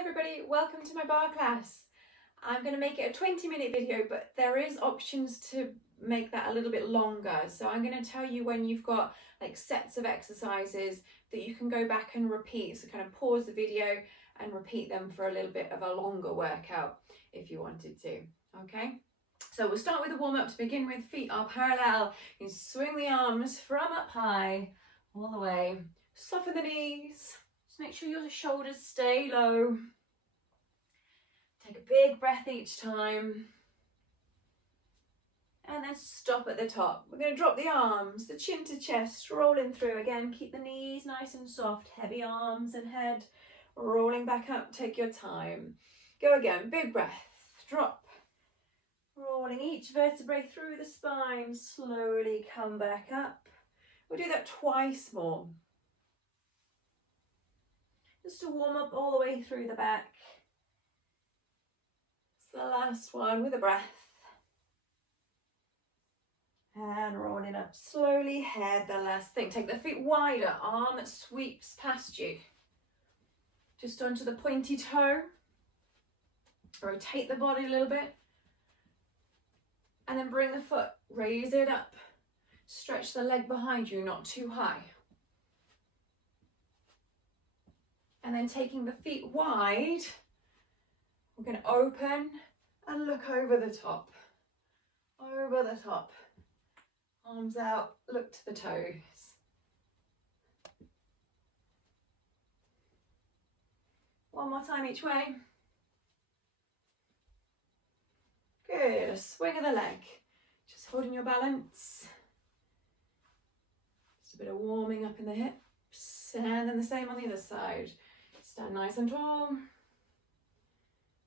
everybody, welcome to my bar class. I'm going to make it a 20-minute video, but there is options to make that a little bit longer. So I'm going to tell you when you've got like sets of exercises that you can go back and repeat. So kind of pause the video and repeat them for a little bit of a longer workout if you wanted to. Okay, so we'll start with a warm-up to begin with. Feet are parallel. You swing the arms from up high all the way. Soften the knees. Just make sure your shoulders stay low. Take a big breath each time. And then stop at the top. We're going to drop the arms, the chin to chest, rolling through again. Keep the knees nice and soft. Heavy arms and head. Rolling back up. Take your time. Go again. Big breath. Drop. Rolling each vertebrae through the spine. Slowly come back up. We'll do that twice more. Just to warm up all the way through the back. It's the last one with a breath. And rolling up slowly, head, the last thing. Take the feet wider, arm that sweeps past you. Just onto the pointy toe. Rotate the body a little bit. And then bring the foot, raise it up. Stretch the leg behind you, not too high. And then taking the feet wide, we're going to open and look over the top. Over the top. Arms out, look to the toes. One more time each way. Good, a swing of the leg. Just holding your balance. Just a bit of warming up in the hips. And then the same on the other side. Stand nice and tall.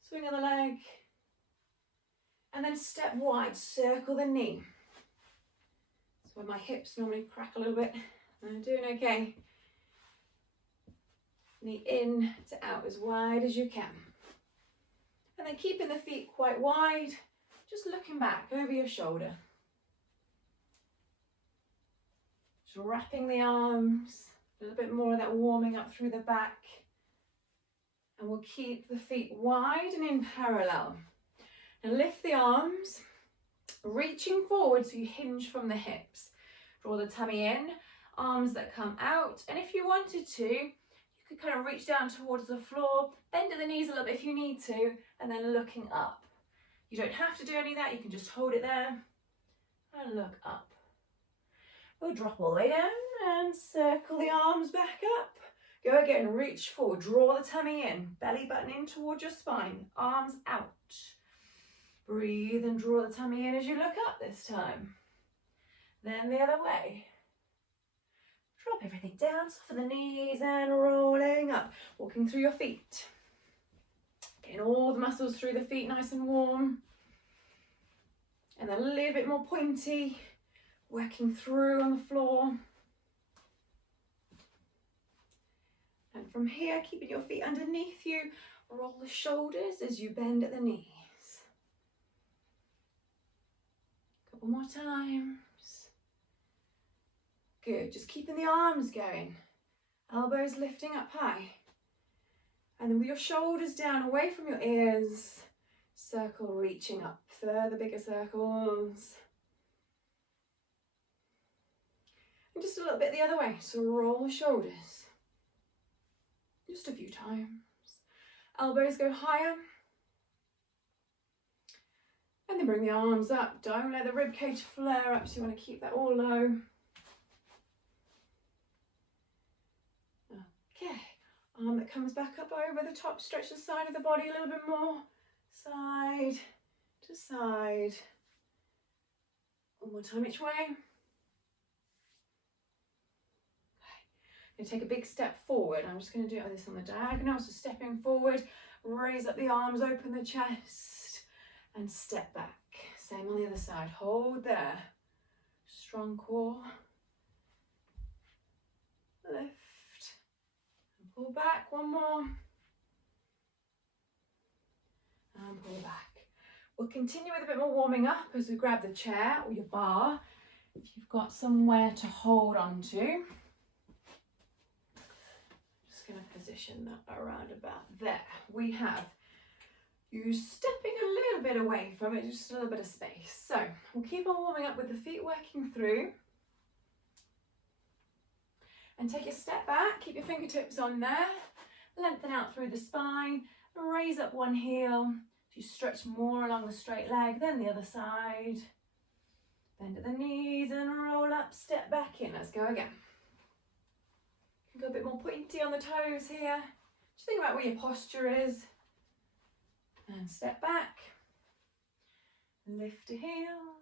Swing of the leg. And then step wide, circle the knee. That's where my hips normally crack a little bit. I'm doing okay. Knee in to out as wide as you can. And then keeping the feet quite wide, just looking back over your shoulder. Just wrapping the arms, a little bit more of that warming up through the back. And we'll keep the feet wide and in parallel. And lift the arms, reaching forward so you hinge from the hips. Draw the tummy in, arms that come out. And if you wanted to, you could kind of reach down towards the floor, bend at the knees a little bit if you need to, and then looking up. You don't have to do any of that, you can just hold it there and look up. We'll drop all the way down and circle the arms back up. Go again, reach forward, draw the tummy in, belly button in towards your spine, arms out. Breathe and draw the tummy in as you look up this time. Then the other way. Drop everything down, soften the knees and rolling up. Walking through your feet. Getting all the muscles through the feet nice and warm. And then a little bit more pointy. Working through on the floor. And from here, keeping your feet underneath you, roll the shoulders as you bend at the knees. Couple more times. Good, just keeping the arms going. Elbows lifting up high. And then with your shoulders down, away from your ears, circle reaching up, further bigger circles. And just a little bit the other way, so roll the shoulders. Just a few times. Elbows go higher. And then bring the arms up. Don't let the rib cage flare up, so you want to keep that all low. Okay. Arm that comes back up over the top. Stretch the side of the body a little bit more. Side to side. One more time each way. Going to take a big step forward. I'm just going to do this on the diagonal. So stepping forward, raise up the arms, open the chest, and step back. Same on the other side. Hold there. Strong core. Lift. And pull back. One more. And pull back. We'll continue with a bit more warming up as we grab the chair or your bar. If you've got somewhere to hold on to. Just going to position position that around about there. We have you stepping a little bit away from it, just a little bit of space. So we'll keep on warming up with the feet working through. And take a step back, keep your fingertips on there, lengthen out through the spine, raise up one heel, you stretch more along the straight leg, then the other side. Bend at the knees and roll up, step back in. Let's go again. Go a bit more pointy on the toes here. Just think about where your posture is. And step back. Lift a heel,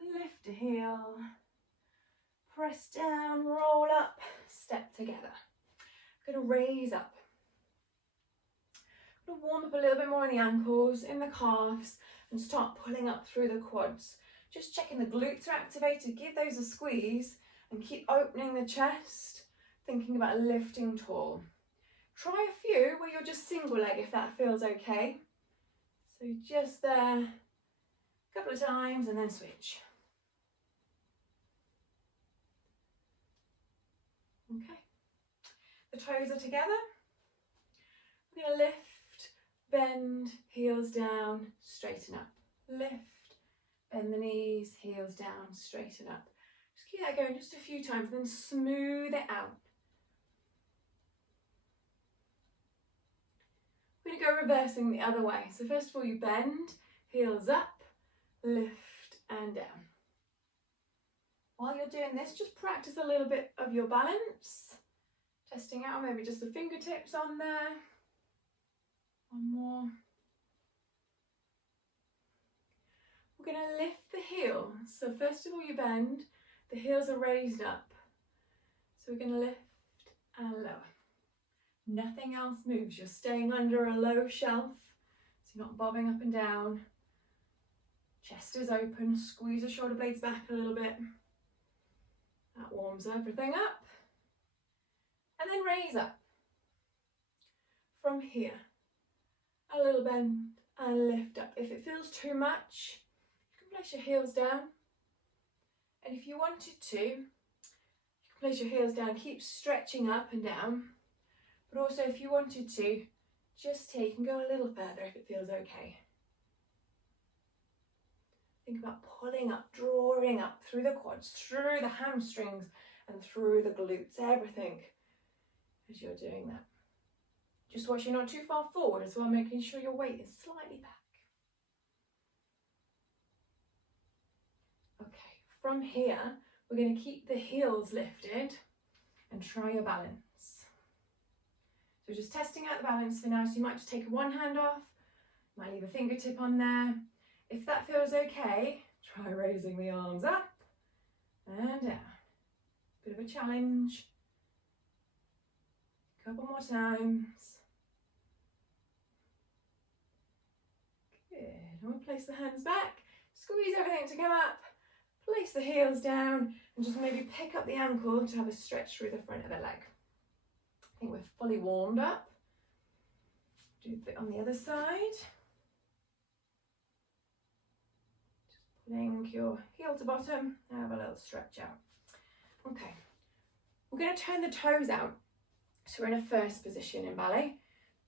lift a heel. Press down, roll up, step together. I'm going to raise up. I'm going to warm up a little bit more in the ankles, in the calves, and start pulling up through the quads. Just checking the glutes are activated, give those a squeeze, and keep opening the chest, thinking about lifting tall. Try a few where you're just single leg if that feels okay. So just there, a couple of times, and then switch. Okay, the toes are together. We're going to lift, bend, heels down, straighten up. Lift, bend the knees, heels down, straighten up. Just keep that going just a few times, then smooth it out. We're going to go reversing the other way. So first of all, you bend, heels up, lift and down. While you're doing this, just practice a little bit of your balance. Testing out maybe just the fingertips on there. One more. We're going to lift the heel. So first of all, you bend, the heels are raised up. So we're going to lift and lower. Nothing else moves. You're staying under a low shelf, so you're not bobbing up and down. Chest is open, squeeze the shoulder blades back a little bit. That warms everything up. And then raise up. From here, a little bend and lift up. If it feels too much, you can place your heels down. And if you wanted to, you can place your heels down, keep stretching up and down. But also if you wanted to, just take and go a little further if it feels okay. Think about pulling up, drawing up through the quads, through the hamstrings and through the glutes, everything as you're doing that. Just watch you're not too far forward as well, making sure your weight is slightly back. Okay, from here, we're going to keep the heels lifted and try your balance. So just testing out the balance for now. So you might just take one hand off, might leave a fingertip on there. If that feels okay, try raising the arms up and down. Bit of a challenge. Couple more times. Good. And we'll place the hands back, squeeze everything to come up, place the heels down, and just maybe pick up the ankle to have a stretch through the front of the leg. I think we're fully warmed up. Do a bit on the other side. Link your heel to bottom, have a little stretch out. Okay, we're going to turn the toes out. So we're in a first position in ballet.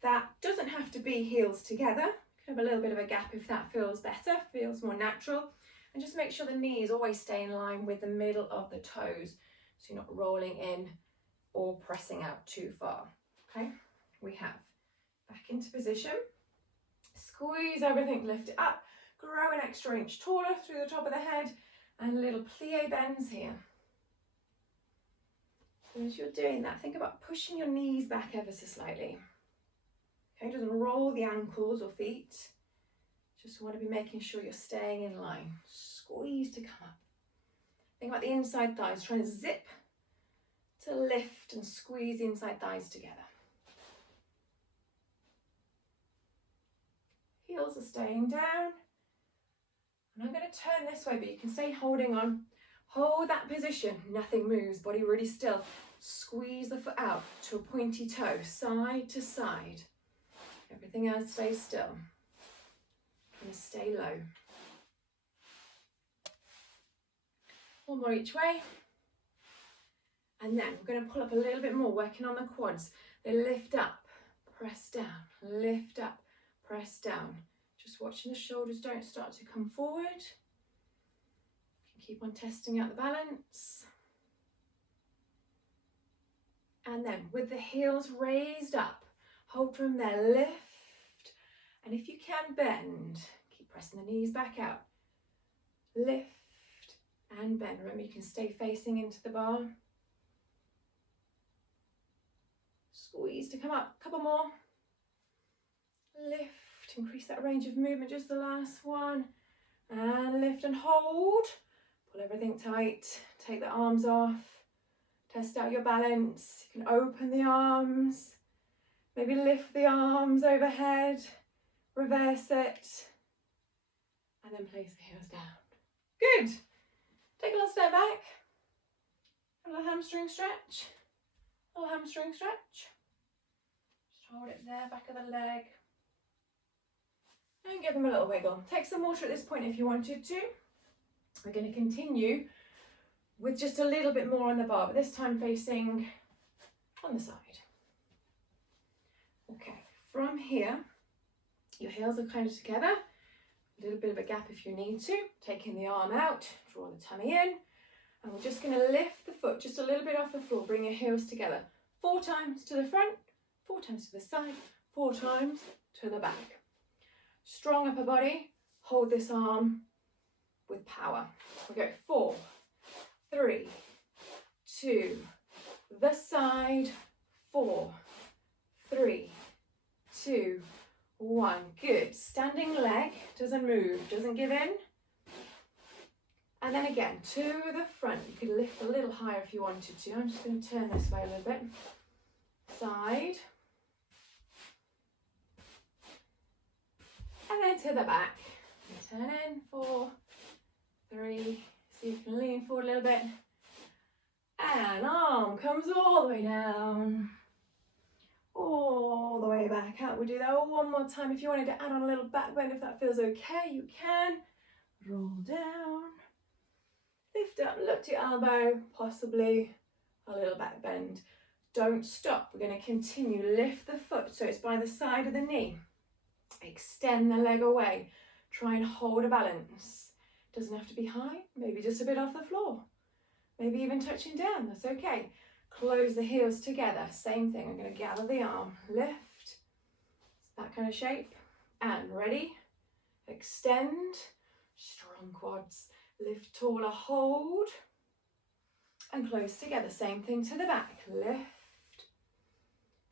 That doesn't have to be heels together. You can have a little bit of a gap if that feels better, feels more natural. And just make sure the knees always stay in line with the middle of the toes. So you're not rolling in or pressing out too far. Okay, we have back into position. Squeeze everything, lift it up. Grow an extra inch taller through the top of the head and little plie bends here. So as you're doing that, think about pushing your knees back ever so slightly. Okay, doesn't roll the ankles or feet. Just want to be making sure you're staying in line. Squeeze to come up. Think about the inside thighs, trying to zip to lift and squeeze the inside thighs together. Heels are staying down. And I'm going to turn this way, but you can stay holding on. Hold that position, nothing moves, body really still. Squeeze the foot out to a pointy toe, side to side. Everything else stays still. And stay low. One more each way. And then we're going to pull up a little bit more, working on the quads. They lift up, press down, lift up, press down. Just watching the shoulders don't start to come forward. You can keep on testing out the balance. And then with the heels raised up, hold from there, lift. And if you can bend, keep pressing the knees back out. Lift and bend. Remember, you can stay facing into the bar. Squeeze to come up, couple more. Lift, increase that range of movement, just the last one. And lift and hold. Pull everything tight, take the arms off. Test out your balance. You can open the arms, maybe lift the arms overhead, reverse it, and then place the heels down. Good. Take a little step back. A little hamstring stretch. A little hamstring stretch. Just hold it there, back of the leg. And give them a little wiggle. Take some water at this point if you wanted to. We're going to continue with just a little bit more on the bar, but this time facing on the side. Okay, from here, your heels are kind of together. A little bit of a gap if you need to. Taking the arm out, draw the tummy in. And we're just going to lift the foot just a little bit off the floor. Bring your heels together. 4 times to the front, 4 times to the side, 4 times to the back. Strong upper body. Hold this arm with power. We go 4, 3, 2, the side, 4, 3, 2, 1. Good. Standing leg doesn't move, doesn't give in. And then again, to the front. You could lift a little higher if you wanted to. I'm just going to turn this way a little bit. Side. And then to the back. Turn in, 4, 3. See if you can lean forward a little bit. And arm comes all the way down. All the way back out. We'll do that one more time. If you wanted to add on a little back bend, if that feels okay, you can. Roll down. Lift up, look to your elbow, possibly a little back bend. Don't stop. We're going to continue. Lift the foot so it's by the side of the knee. Extend the leg away. Try and hold a balance. Doesn't have to be high, maybe just a bit off the floor. Maybe even touching down, that's okay. Close the heels together, same thing. I'm going to gather the arm, lift, that kind of shape, and ready, extend, strong quads, lift taller, hold, and close together, same thing to the back, lift,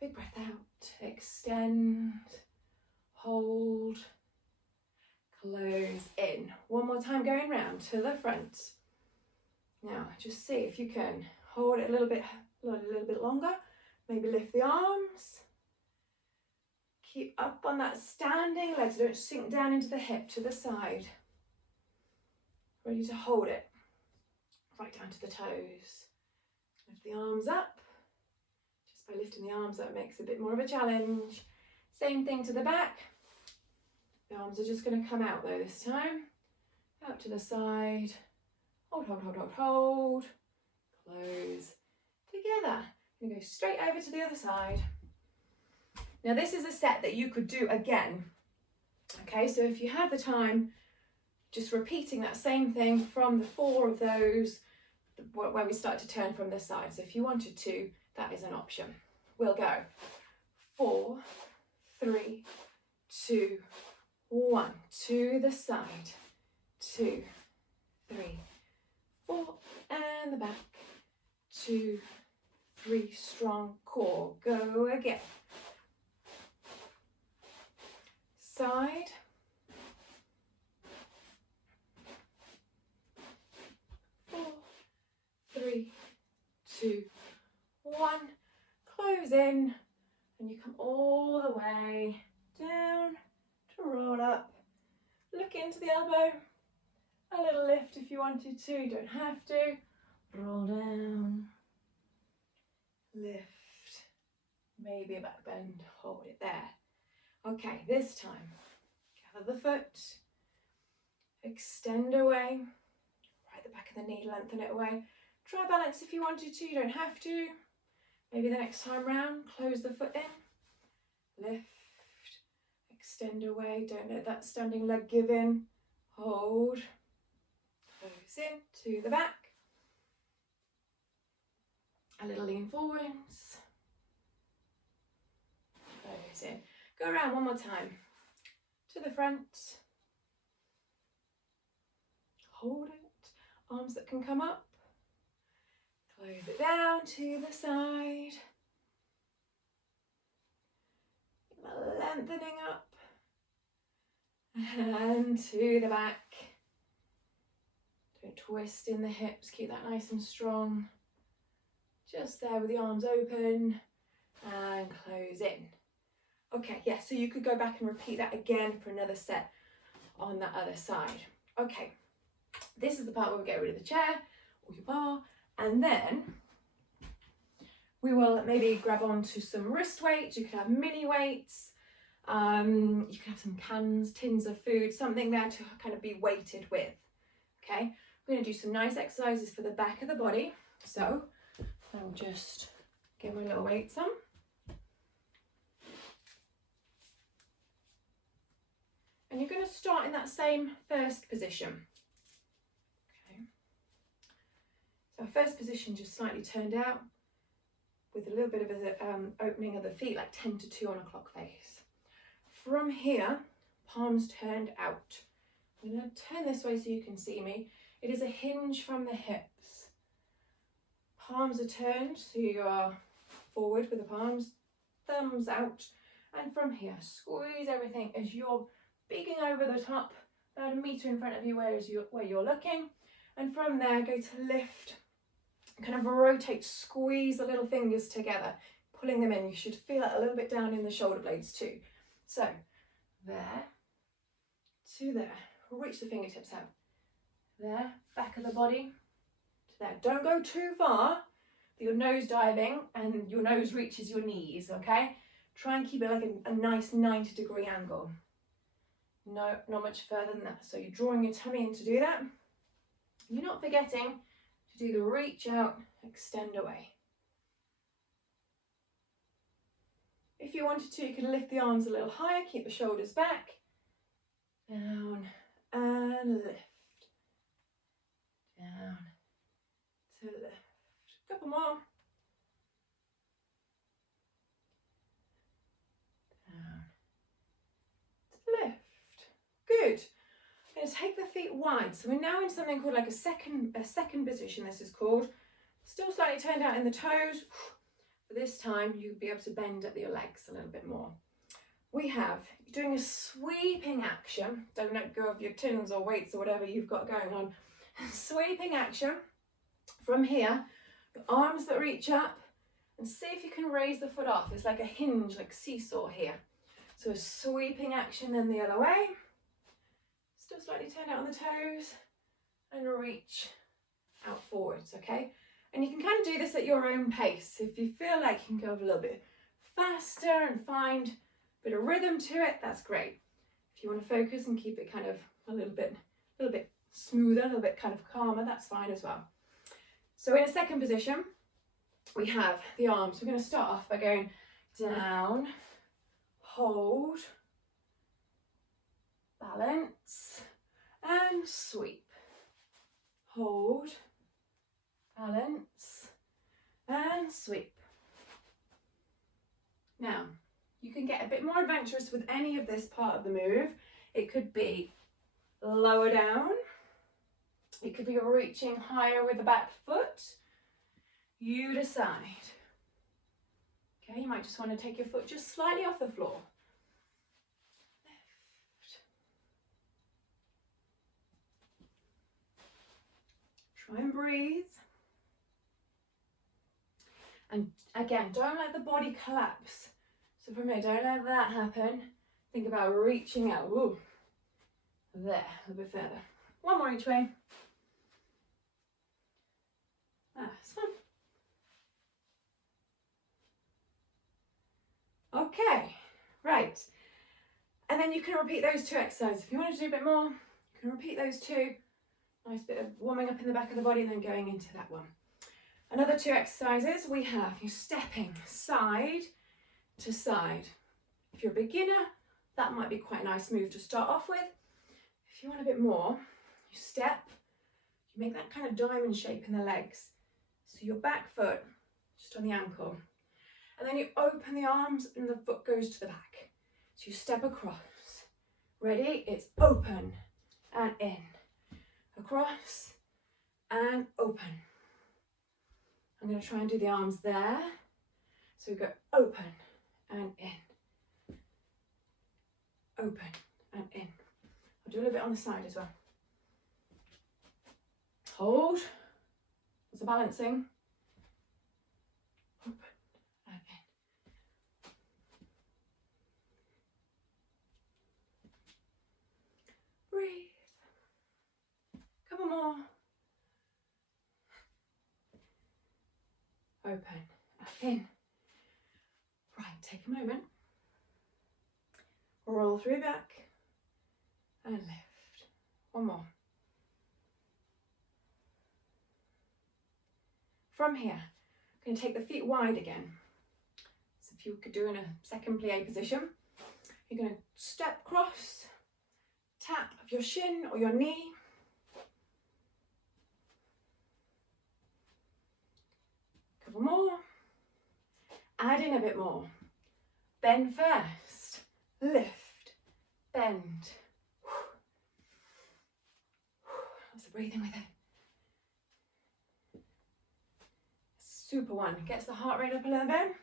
big breath out, extend, hold, close in. One more time going round to the front. Now just see if you can hold it a little bit longer. Maybe lift the arms. Keep up on that standing leg, so don't sink down into the hip, to the side. Ready to hold it. Right down to the toes. Lift the arms up. Just by lifting the arms up makes it a bit more of a challenge. Same thing to the back. The arms are just going to come out though this time. Out to the side. Hold, hold, hold, hold, hold. Close. Together. I'm going to go straight over to the other side. Now this is a set that you could do again. Okay, so if you have the time, just repeating that same thing from the 4 of those where we start to turn from the side. So if you wanted to, that is an option. We'll go 4, 3, 2, 1. To the side. 2, 3, 4, and the back. 2, 3, strong core. Go again. Side. 4, 3, 2, 1. Close in, and you come all the way down to roll up. Look into the elbow. A little lift if you wanted to. You don't have to. Roll down. Lift. Maybe a back bend. Hold it there. Okay, this time, gather the foot, extend away, right the back of the knee, lengthen it away. Try balance if you wanted to, you don't have to. Maybe the next time round, close the foot in, lift, extend away, don't let that standing leg give in, hold, close in to the back, a little lean forwards, close in, go around one more time, to the front, hold it, arms that can come up, close it down to the side, lengthening up, and to the back. Don't twist in the hips, keep that nice and strong. Just there with the arms open, and close in. Okay, yeah, so you could go back and repeat that again for another set on the other side. Okay, this is the part where we get rid of the chair or your bar, and then we will maybe grab onto some wrist weights. You could have mini weights, you could have some cans, tins of food, something there to kind of be weighted with. Okay, we're going to do some nice exercises for the back of the body. So I'll just get my little weights on. And you're going to start in that same first position. Okay. So first position just slightly turned out with a little bit of an opening of the feet, like 10 to 2 on a clock face. From here, palms turned out. I'm going to turn this way so you can see me. It is a hinge from the hips. Palms are turned, so you are forward with the palms, thumbs out. And from here, squeeze everything as you're beaking over the top, about a metre in front of you where you're looking. And from there, go to lift, kind of rotate, squeeze the little fingers together, pulling them in. You should feel it a little bit down in the shoulder blades too. So, there to there. Reach the fingertips out. There, back of the body to there. Don't go too far that you're nose diving and your nose reaches your knees, okay? Try and keep it like a nice 90-degree angle. No, not much further than that. So you're drawing your tummy in to do that. You're not forgetting to do the reach out, extend away. If you wanted to, you could lift the arms a little higher, keep the shoulders back, down and lift, down to lift. A couple more. Down to lift. Good. I'm going to take the feet wide. So we're now in something called like a second position, this is called. Still slightly turned out in the toes. But this time you'll be able to bend at your legs a little bit more. We have, you're doing a sweeping action. Don't let go of your tins or weights or whatever you've got going on. Sweeping action. From here, the arms that reach up, and see if you can raise the foot off. It's like a hinge, like seesaw here. So a sweeping action, then the other way. Still slightly turned out on the toes, and reach out forwards, okay? And you can kind of do this at your own pace. If you feel like you can go a little bit faster and find a bit of rhythm to it, that's great. If you want to focus and keep it kind of a little bit smoother, a little bit kind of calmer, that's fine as well. So in a second position, we have the arms. We're going to start off by going down, hold, balance, and sweep. Hold, balance, and sweep. Now, you can get a bit more adventurous with any of this part of the move. It could be lower down. It could be reaching higher with the back foot. You decide. Okay, you might just want to take your foot just slightly off the floor. Lift. Try and breathe. And again, don't let the body collapse. So from here, don't let that happen. Think about reaching out. Ooh. There, a little bit further. One more each way. Last one. Okay, right. And then you can repeat those two exercises. If you want to do a bit more, you can repeat those two. Nice bit of warming up in the back of the body and then going into that one. Another 2 exercises we have, you're stepping side to side. If you're a beginner, that might be quite a nice move to start off with. If you want a bit more, you step, you make that kind of diamond shape in the legs. So your back foot just on the ankle. And then you open the arms and the foot goes to the back. So you step across. Ready? It's open and in. Across and open. I'm going to try and do the arms there. So we go open and in. Open and in. I'll do a little bit on the side as well. Hold. There's a balancing. Open and in. Breathe. Couple more. Open and in. Right, take a moment. Roll through back and lift. One more. From here, I'm going to take the feet wide again. So if you could do in a second plie position, you're going to step across, tap of your shin or your knee. Couple more. Add in a bit more. Bend first. Lift. Bend. Lots of breathing with it. Super one. Gets the heart rate up a little bit.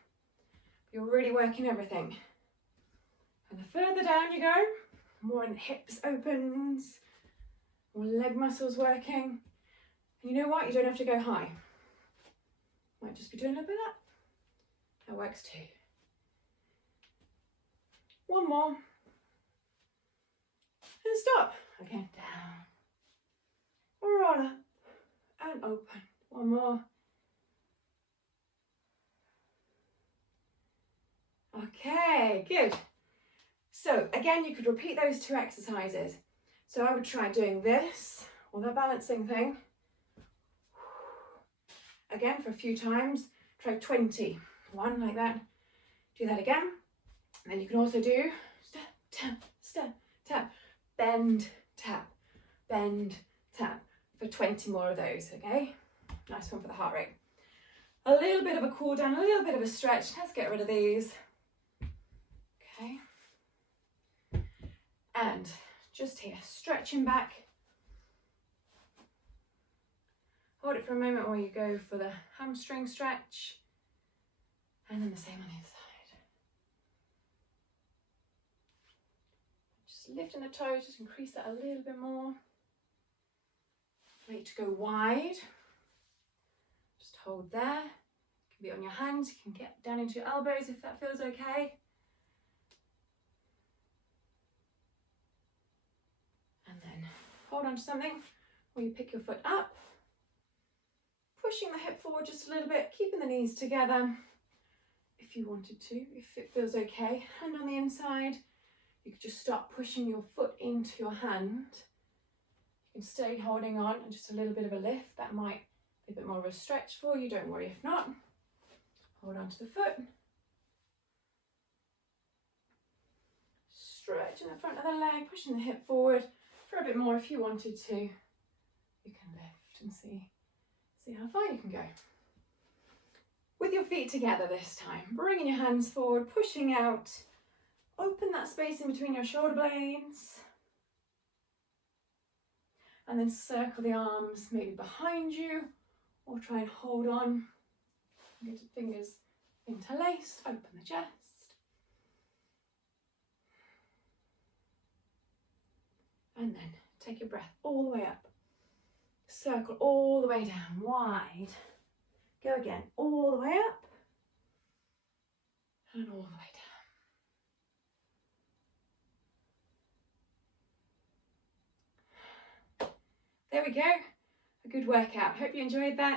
You're really working everything. And the further down you go, more in the hips opens, more leg muscles working. And you know what? You don't have to go high. Might just be doing a little bit of that. That works too. One more. And stop. Again, down. Roll up and open. One more. Okay, good. So again, you could repeat those 2 exercises. So I would try doing this or the balancing thing. Again, for a few times, try 20. One like that. Do that again. And then you can also do step, tap, step, tap, bend, tap, bend, tap for 20 more of those, okay? Nice one for the heart rate. A little bit of a cool down, a little bit of a stretch. Let's get rid of these. Okay. And just here, stretching back. Hold it for a moment while you go for the hamstring stretch. And then the same on the other side. Just lifting the toes, just increase that a little bit more. Wait to go wide. Just hold there. You can be on your hands, you can get down into your elbows if that feels okay. And then hold on to something where you pick your foot up. Pushing the hip forward just a little bit, keeping the knees together. If you wanted to, if it feels okay, hand on the inside. You could just start pushing your foot into your hand. You can stay holding on and just a little bit of a lift. That might be a bit more of a stretch for you, don't worry if not. Hold on to the foot. Stretching the front of the leg, pushing the hip forward for a bit more if you wanted to. You can lift and see how far you can go. With your feet together this time, bringing your hands forward, pushing out, open that space in between your shoulder blades, and then circle the arms maybe behind you, or try and hold on, get your fingers interlaced, open the chest. And then take your breath all the way up, circle all the way down, wide. Go again, all the way up and all the way down. There we go, a good workout. Hope you enjoyed that.